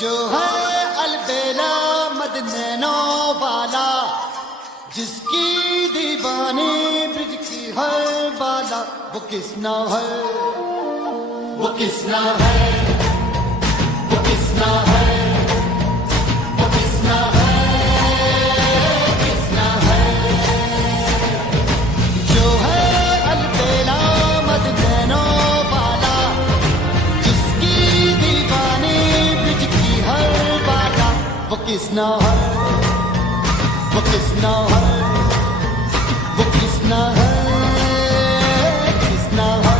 जो है अलबेला मदनैनो वाला, जिसकी दीवानी ब्रिज की हर बाला, वो किसना है, वो किसना है, वो किसना है, वो किसना है, किसना है। जो है अलबेला मदनैनो वाला, जिसकी दीवानी ब्रिज की हर बाला, वो किसना है, वो किसना है, वो किसना है, किसना है।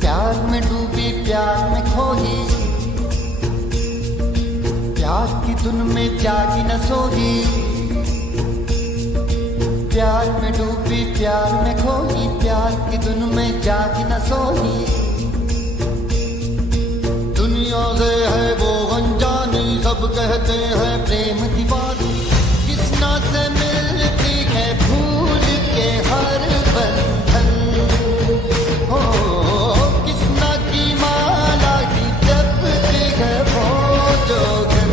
प्यार में डूबी प्यार में खोई, प्यार की धुन में जागी न सोई। प्यार में डूबी प्यार में खोई, प्यार की धुन में जागी न सोई। दुनिया से है वो अनजानी, सब कहते हैं प्रेम दीवानी। किसना से मिलती है भूल के हर बंधन, हो किसना की माला की जपती है वो जोगन।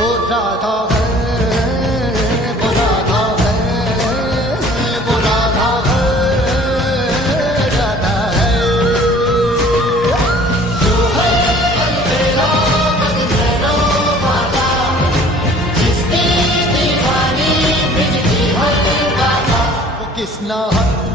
वो राधा राधा है, वो राधा है, वो राधा है, राधा है। जो है अलबेला मदनैनो वाला, जिसकी दीवानी ब्रिज की हर बाला, वो किसना है।